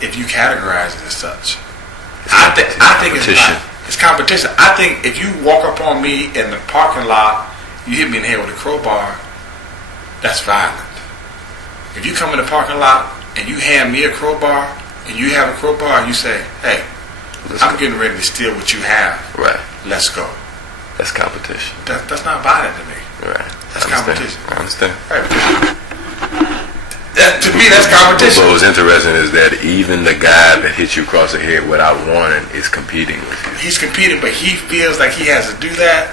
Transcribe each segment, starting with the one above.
if you categorize it as such. I think it's not. It's competition. I think if you walk up on me in the parking lot, you hit me in the head with a crowbar, that's violent. If you come in the parking lot and you hand me a crowbar and you have a crowbar and you say, hey, I'm getting ready to steal what you have. Right. Let's go. That's competition. That's not violent to me. Right. That's competition. I understand. Right. To me, that's competition. But what's interesting is that even the guy that hits you across the head without warning is competing with you. He's competing, but he feels like he has to do that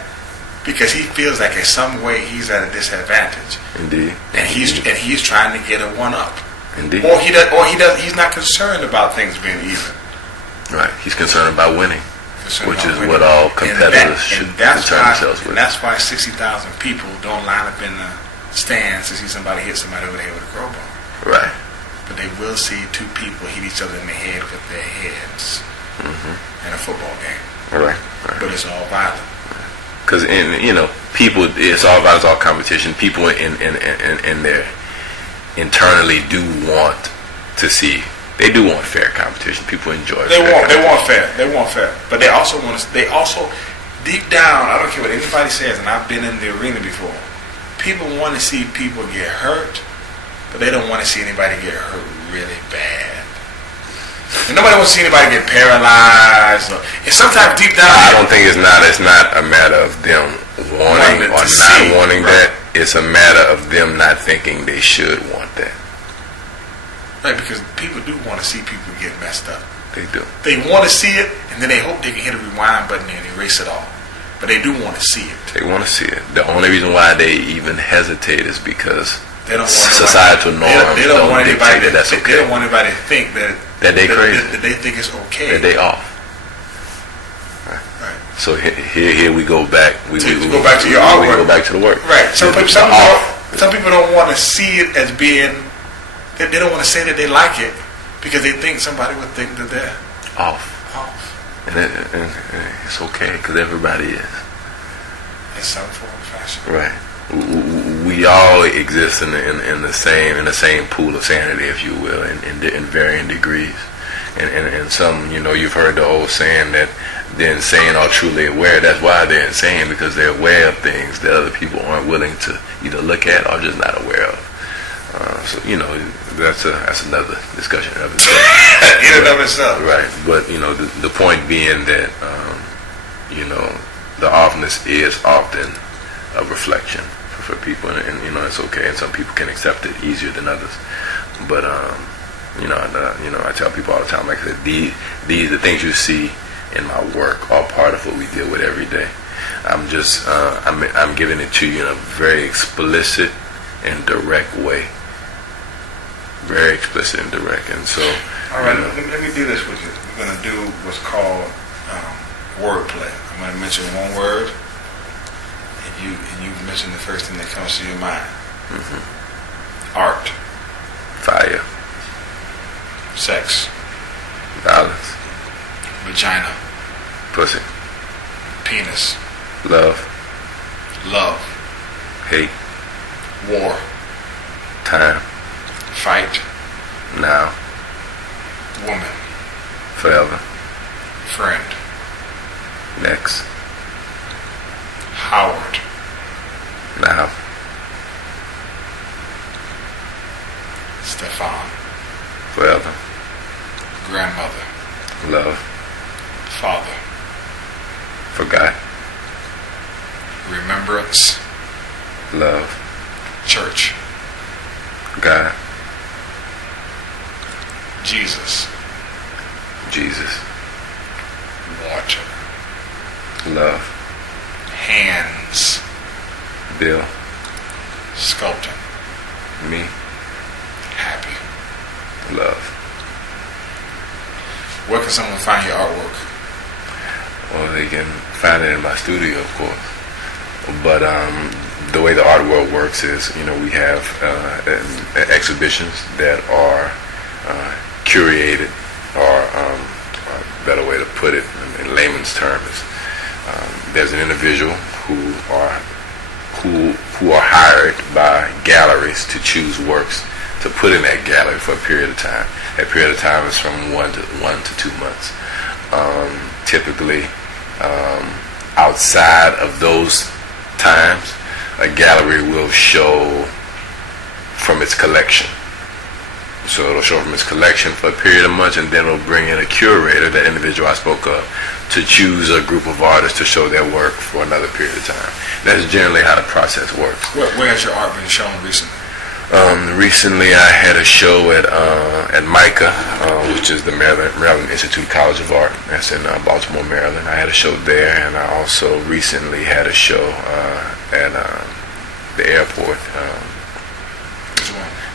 because he feels like in some way he's at a disadvantage. Indeed. And he's trying to get a one up. Indeed. Or he's not concerned about things being even. Right. He's concerned about winning, which is what all competitors should concern themselves with. And that's why 60,000 people don't line up in the stands to see somebody hit somebody over the head with a crowbar. Right. But they will see two people hit each other in the head with their heads in a football game. Right. But it's all violent. Because people, it's all violence, all competition. People in their internally do want to see. They do want fair competition. People enjoy. They want fair. But they also want to. They also deep down. I don't care what anybody says, and I've been in the arena before. People want to see people get hurt. But they don't want to see anybody get hurt really bad. And nobody wants to see anybody get paralyzed. And sometimes deep down, I don't think it's not a matter of them wanting or not wanting that. It's a matter of them not thinking they should want that. Right, because people do want to see people get messed up. They do. They want to see it, and then they hope they can hit a rewind button and erase it all. But they do want to see it. They want to see it. The only reason why they even hesitate is because they don't want societal norms. They don't want anybody that's okay. They don't want anybody to think that they crazy. That they think it's okay. That they off. Right. So here we go back. We go back to your artwork. We go back to the work. Right. Some people don't want to see it as being. They don't want to say that they like it because they think somebody would think that they're off. And it's okay because everybody is. In some form or fashion. Right. We all exist in the same pool of sanity, if you will, in varying degrees. And some, you've heard the old saying that the insane are truly aware. That's why they're insane, because they're aware of things that other people aren't willing to either look at or just not aware of. So that's another discussion of itself. In and of itself. Right. But the point being that the offness is often a reflection for people, and it's okay, and some people can accept it easier than others. But I tell people all the time, like I said, the things you see in my work are part of what we deal with every day. I'm just I'm giving it to you in a very explicit and direct way. Very explicit and direct, and so. All right, let me do this with you. We're going to do what's called wordplay. I'm going to mention one word, and you mention the first thing that comes to your mind. Art. Fire. Sex. Violence. Vagina. Pussy. Penis. Love. Hate. War. Time. Fight. Now. Woman. Forever. Friend. Next. Howard. Now. Stephon. Forever. Grandmother. Love. Father. Forgot. Remembrance. Love. Church. God. Jesus. Water. Love. Hands. Bill. Sculpting. Me. Happy. Love. Where can someone find your artwork? Well, they can find it in my studio, of course. But the way the art world works is, we have exhibitions that are curated, or a better way to put it in layman's terms, there's an individual who are hired by galleries to choose works to put in that gallery for a period of time. That period of time is from 1 to 2 months. Typically, outside of those times, a gallery will show from its collection. So it'll show from its collection for a period of months, and then it'll bring in a curator, that individual I spoke of, to choose a group of artists to show their work for another period of time. That's generally how the process works. Where has your art been shown recently? Recently, I had a show at MICA, which is the Maryland Institute College of Art. That's in Baltimore, Maryland. I had a show there, and I also recently had a show at the airport.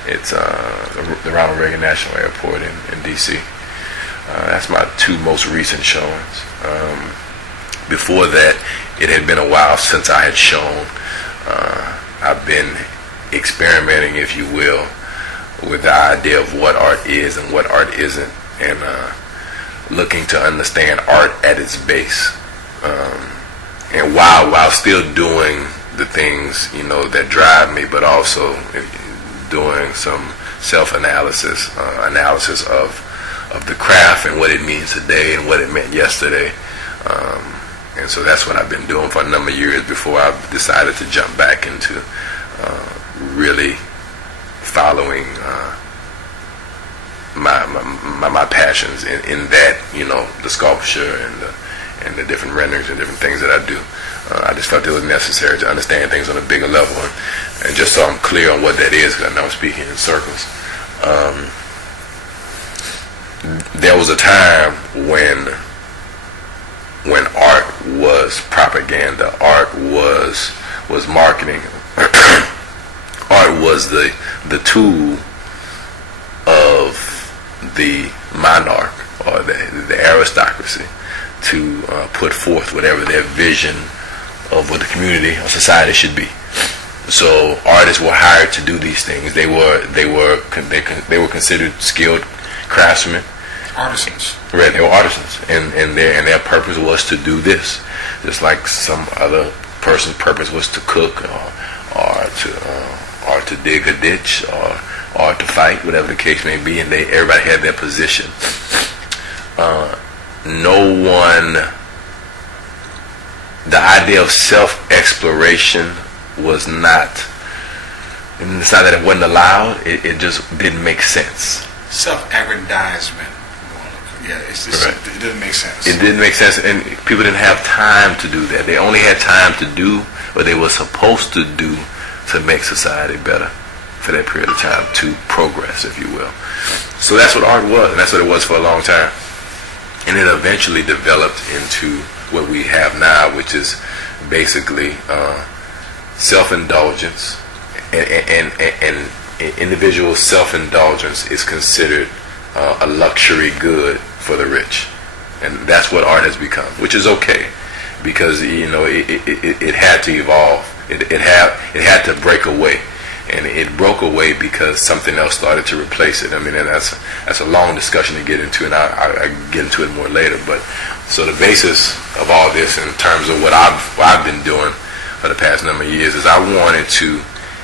It's the Ronald Reagan National Airport in D.C. That's my 2 most recent showings. Before that, it had been a while since I had shown. I've been experimenting, if you will, with the idea of what art is and what art isn't, and looking to understand art at its base. And while still doing the things, that drive me, but also doing some self-analysis, analysis of the craft and what it means today and what it meant yesterday. And so that's what I've been doing for a number of years before I decided to jump back into really following my passions in that, the sculpture and the different renderings and different things that I do. I just felt it was necessary to understand things on a bigger level, and just so I'm clear on what that is, because I know I'm speaking in circles. There was a time when art was propaganda, art was marketing, art was the tool of the monarch or the aristocracy to put forth whatever their vision of what the community or society should be. So artists were hired to do these things. They were considered skilled craftsmen. Artisans. Right, they were artisans, and their purpose was to do this, just like some other person's purpose was to cook or to dig a ditch or to fight, whatever the case may be. And everybody had their position. The idea of self-exploration was not. And it's not that it wasn't allowed; it just didn't make sense. Self-aggrandizement. Yeah, it's just, right. It didn't make sense. It didn't make sense, and people didn't have time to do that. They only had time to do what they were supposed to do to make society better for that period of time, to progress, if you will. So that's what art was, and that's what it was for a long time. And it eventually developed into what we have now, which is basically self-indulgence, and individual self-indulgence is considered a luxury good for the rich, and that's what art has become, which is okay, because it had to evolve. It had to break away, and it broke away because something else started to replace it. I mean, and that's a long discussion to get into, and I'll get into it more later. But so the basis of all this, in terms of what I've been doing for the past number of years, is I wanted to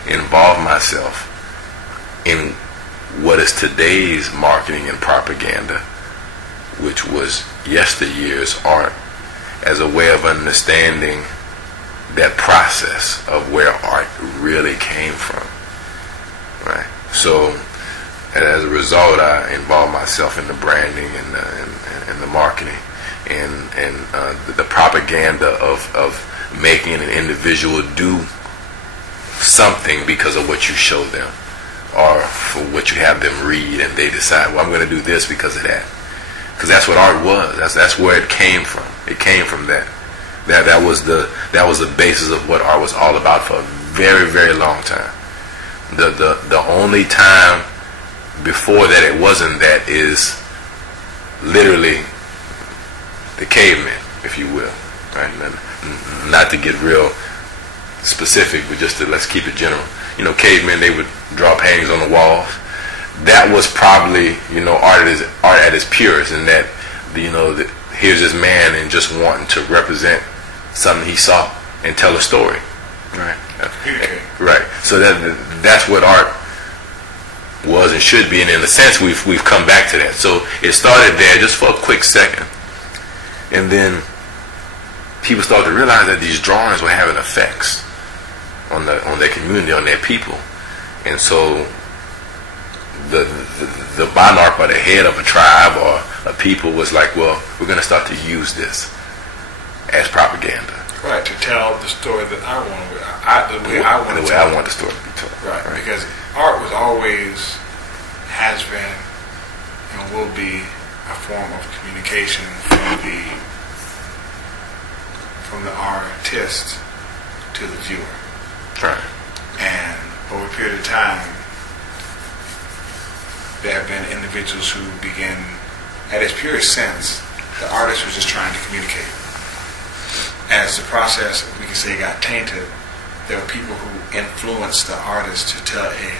involve myself in what is today's marketing and propaganda, which was yesteryear's art, as a way of understanding that process of where art really came from. Right. So, as a result, I involved myself in the branding and the marketing and the propaganda of making an individual do something because of what you show them, or for what you have them read, and they decide, well, I'm going to do this because of that. Because that's what art was. That's where it came from. It came from that. That was the basis of what art was all about for a very, very long time. The only time before that it wasn't that is literally the cavemen, if you will. Right? And not to get real specific, but just to let's keep it general. Cavemen, they would draw paintings on the walls. That was probably, art at its purest, in that, here's this man and just wanting to represent something he saw and tell a story. Right. Okay. Right. So that's what art was and should be, and in a sense we've come back to that. So it started there just for a quick second, and then people started to realize that these drawings were having effects on their community, on their people, and so the monarch or the head of a tribe or a people was like, well, we're going to start to use this as propaganda. Right, to tell the story that I want, the way I want the story to be told. Right, because art was always, has been, and will be a form of communication from the artist to the viewer. Right. And over a period of time, there have been individuals who begin, at its purest sense, the artist was just trying to communicate. As the process, we can say, got tainted, there were people who influenced the artist to tell a